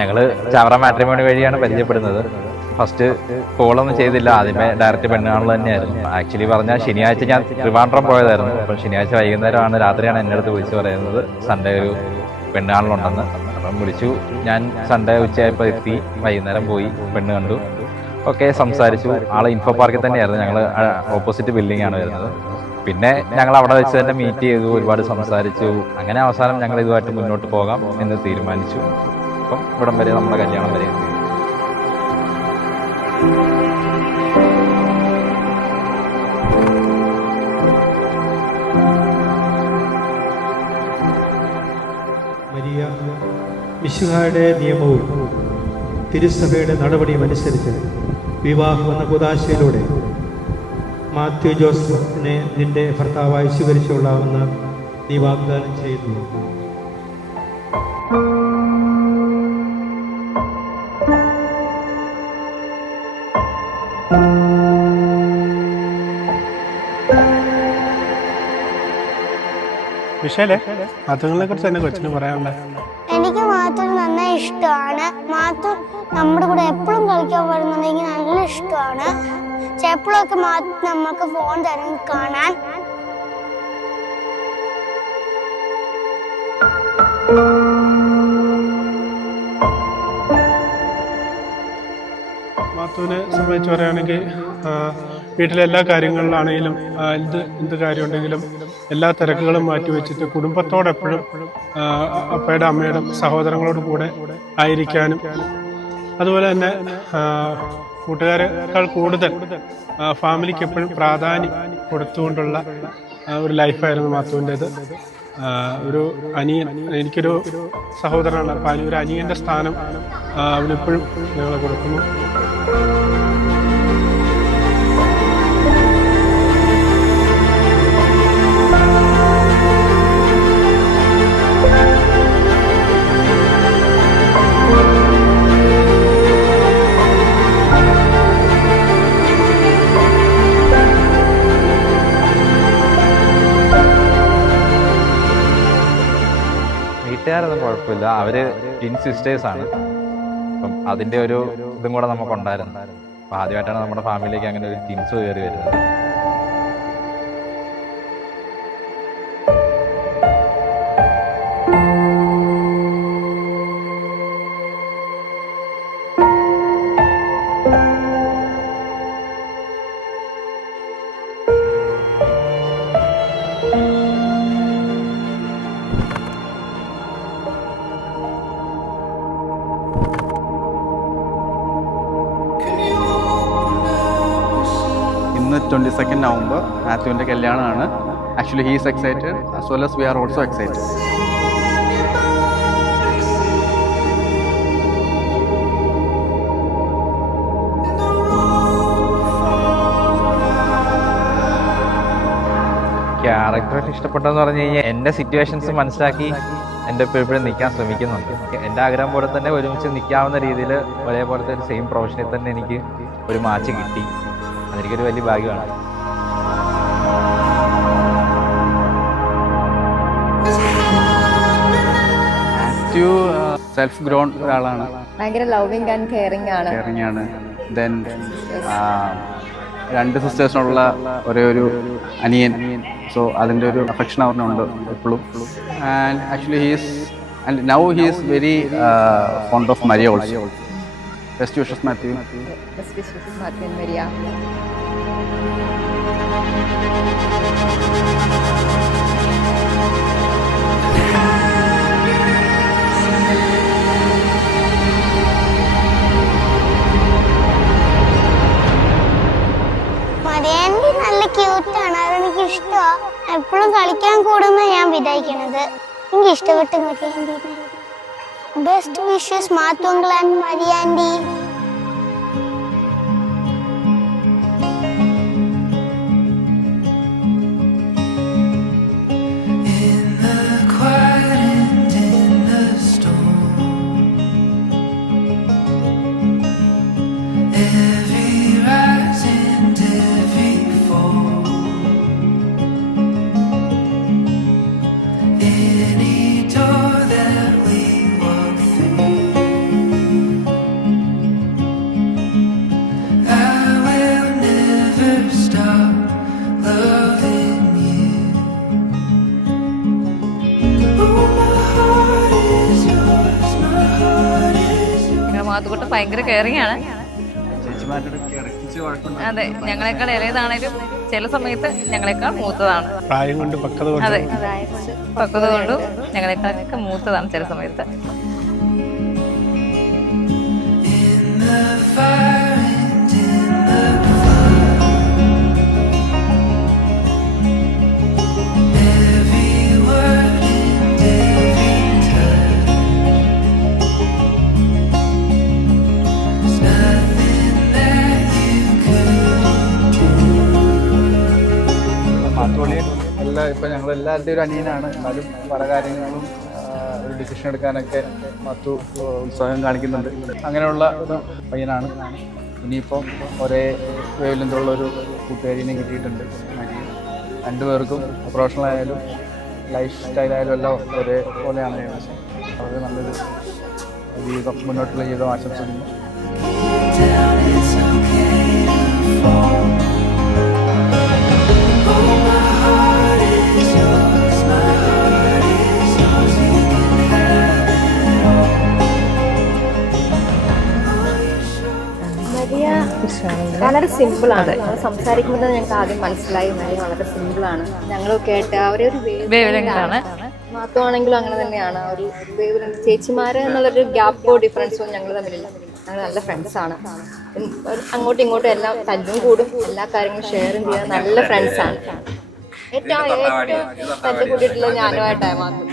ഞങ്ങൾ ചവറ മാട്രിമോണി വഴിയാണ് പരിചയപ്പെടുന്നത്. ഫസ്റ്റ് കോളൊന്നും ചെയ്തില്ല, ആദ്യമേ ഡയറക്റ്റ് പെണ്ണുകാണൽ തന്നെയായിരുന്നു. ആക്ച്വലി പറഞ്ഞാൽ ശനിയാഴ്ച ഞാൻ ട്രിവാൻഡ്രം പോയതായിരുന്നു. അപ്പം ശനിയാഴ്ച വൈകുന്നേരമാണ്, രാത്രിയാണ് എൻ്റെ അടുത്ത് വിളിച്ച് പറയുന്നത് സൺഡേ ഒരു പെണ്ണുകാണലുണ്ടെന്ന്. അപ്പം വിളിച്ചു. ഞാൻ സൺഡേ ഉച്ചയായപ്പോൾ എത്തി, വൈകുന്നേരം പോയി, പെണ്ണ് കണ്ടു. ഓക്കെ, സംസാരിച്ചു. ആൾ ഇൻഫോ പാർക്കിൽ തന്നെയായിരുന്നു, ഞങ്ങൾ ഓപ്പോസിറ്റ് ബിൽഡിംഗ് ആണ് വരുന്നത്. പിന്നെ ഞങ്ങൾ അവിടെ വെച്ച് തന്നെ മീറ്റ് ചെയ്തു, ഒരുപാട് സംസാരിച്ചു. അങ്ങനെ അവസാനം ഞങ്ങൾ ഇതുമായിട്ട് മുന്നോട്ട് പോകാം എന്ന് തീരുമാനിച്ചു. അപ്പം ഇവിടം വരെ നമ്മുടെ കല്യാണം വരെ എത്തി. മരിയ മിശിഹായുടെ നിയമവും തിരുസഭയുടെ നടപടിയും അനുസരിച്ച് വിവാഹം എന്ന കുദാശയിലൂടെ മാത്യു ജോസഫിനെ നിന്റെ ഭർത്താവായി സ്വീകരിച്ചുകൊള്ളാമെന്ന് നീ വാഗ്ദാനം ചെയ്യുന്നു. വിഷയല്ലേ മാത്തുകളെ കുറിച്ച് തന്നെ കൊച്ചിന് പറയാനുണ്ട്. എനിക്ക് മാത്തു നന്നായി ഇഷ്ടമാണ്. മാത്തു നമ്മുടെ കൂടെ എപ്പോഴും കളിക്കാൻ വരുന്നുണ്ടെങ്കിൽ നല്ല ഇഷ്ടമാണ്. ചിലപ്പോഴൊക്കെ മാത്തു നമുക്ക് ഫോൺ തരും കാണാൻ. മാത്തുവിനെ സംബന്ധിച്ച് പറയുകയാണെങ്കിൽ വീട്ടിലെ എല്ലാ കാര്യങ്ങളിലാണെങ്കിലും എന്ത് കാര്യമുണ്ടെങ്കിലും എല്ലാ തിരക്കുകളും മാറ്റിവെച്ചിട്ട് കുടുംബത്തോടെപ്പോഴും അപ്പയുടെ അമ്മയുടെ സഹോദരങ്ങളോട് കൂടെ ആയിരിക്കാനും, അതുപോലെ തന്നെ കൂട്ടുകാരെക്കാൾ കൂടുതൽ ഫാമിലിക്ക് എപ്പോഴും പ്രാധാന്യം കൊടുത്തുകൊണ്ടുള്ള ഒരു ലൈഫായിരുന്നു മാത്തുവിൻ്റേത്. ഒരു അനിയൻ, എനിക്കൊരു സഹോദരനാണ്, അപ്പം ഒരു അനിയൻ്റെ സ്ഥാനം അവനെപ്പോഴും ഞങ്ങൾ കൊടുക്കുന്നു. വീട്ടുകാരൊന്നും കുഴപ്പമില്ല, അവര് ട്വിൻ സിസ്റ്റേഴ്സ് ആണ്. അപ്പം അതിൻ്റെ ഒരു ഇതും കൂടെ നമുക്കുണ്ടായിരുന്നു. അപ്പം ആദ്യമായിട്ടാണ് നമ്മുടെ ഫാമിലിയിലേക്ക് അങ്ങനെ ഒരു ട്വിൻസ് കയറി വരുന്നത്. ഇന്ന് 22 നവംബർ മാത്യുവിൻ്റെ കല്യാണമാണ്. Actually he is excited as well as we are also excited. ക്യാരക്ടറൊക്കെ ഇഷ്ടപ്പെട്ടെന്ന് പറഞ്ഞു കഴിഞ്ഞാൽ എൻ്റെ സിറ്റുവേഷൻസ് മനസ്സിലാക്കി എൻ്റെ എപ്പോഴും നിൽക്കാൻ ശ്രമിക്കുന്നുണ്ട്. എൻ്റെ ആഗ്രഹം പോലെ തന്നെ ഒരുമിച്ച് നിൽക്കാവുന്ന രീതിയിൽ ഒരേപോലത്തെ ഒരു സെയിം പ്രൊഫഷനിൽ തന്നെ എനിക്ക് ഒരു മാച്ച് കിട്ടി. അതെനിക്കൊരു വലിയ ഭാഗ്യമാണ്. മാത്യു സെൽഫ് ഗ്രോൺ ഒരാളാണ്, ഭയങ്കര ലവിങ് ആൻഡ് കെയറിങ് ആണ്. ദെൻ 2 സിസ്റ്റേഴ്സിനുള്ള ഒരേ ഒരു അനിയൻ, സോ അതിൻ്റെ ഒരു അഫെക്ഷൻ അവനുണ്ട് എപ്പോഴും. And actually now he is very fond of Maria also. Best wishes Mathew. Best wishes, Matthew and Maria. മരിയാൻഡി നല്ല ക്യൂട്ടാണ്, അതെനിക്ക് ഇഷ്ടമാണ്. എപ്പോഴും കളിക്കാൻ കൂടുന്ന ഞാൻ വിചാരിക്കണത്. എനിക്ക് ഇഷ്ടപ്പെട്ടു Mariyandi. Best wishes Mathew uncle and Mariyandi. Any door that we walk through never stop loving you. Oh, my heart is yours, my heart is yours. ഞങ്ങളുടെ മാത്തുക്കുട്ടൻ ഭയങ്കര കെയറിങ് ആണ്. ചേച്ചിമാരുടെ ഇടയ്ക്ക് വഴക്കുണ്ട്. അതെ, ഞങ്ങളെക്കാൾ ഇളയതാണേലും ചില സമയത്ത് ഞങ്ങളെക്കാൾ മൂത്തതാണ്. പ്രായം കൊണ്ട് പക്വത കൊണ്ട് അതെ, പക്വത കൊണ്ടും ഞങ്ങളെക്കാളൊക്കെ മൂത്തതാണ് ചില സമയത്ത്. In the fire and in the flood, every word and every touch, there's nothing that you couldn't do. മാത്തോളിയൻ എല്ലാം ഇപ്പം ഞങ്ങൾ എല്ലാവരുടെയും ഒരു അനിയനാണ്. എന്നാലും പല കാര്യങ്ങളും ഒരു ഡിസിഷൻ എടുക്കാനൊക്കെ മാത്തു ഉത്സാഹം കാണിക്കുന്നുണ്ട്. അങ്ങനെയുള്ള ഒരു പയ്യനാണ്. ഇനിയിപ്പം ഒരേ വേവലെന്തുള്ളൊരു കൂട്ടുകാരിനെ കിട്ടിയിട്ടുണ്ട്. രണ്ടുപേർക്കും പ്രൊഫഷണൽ ആയാലും ലൈഫ് സ്റ്റൈലായാലും എല്ലാം ഒരേപോലെയാണ് ഏകദേശം. വളരെ നല്ലൊരു ജീവിതം, മുന്നോട്ടുള്ള ജീവിതം ആശംസിക്കുന്നു. Down, it's okay to fall. Oh, my heart is yours, my heart is yours. You can have it all. Maria വളരെ സിമ്പിളാണ്. സംസാരിക്കുമ്പോൾ തന്നെ ഞങ്ങൾക്ക് ആദ്യം മനസ്സിലായി മരിയ വളരെ സിമ്പിളാണ്. ഞങ്ങൾ കേട്ട അവരെ ഒരു വേവലെങ്കാണ്. മാത്രമാണെങ്കിലും അങ്ങനെ തന്നെയാണ്. ഒരു വേവലെങ്ക് ചേച്ചിമാരെ എന്നുള്ളൊരു ഗ്യാപ്പോ ഡിഫറൻസോ ഞങ്ങൾ തമ്മിലില്ല. ഞങ്ങൾ നല്ല ഫ്രണ്ട്സാണ്. അങ്ങോട്ടും ഇങ്ങോട്ടും എല്ലാം തല്ലും കൂടും, എല്ലാ കാര്യങ്ങളും ഷെയറും ചെയ്യാൻ നല്ല ഫ്രണ്ട്സാണ്. ഏറ്റവും തല്ല് കൂട്ടിയിട്ടുള്ളത് ഞാനുമായിട്ടാണ് മാത്രം.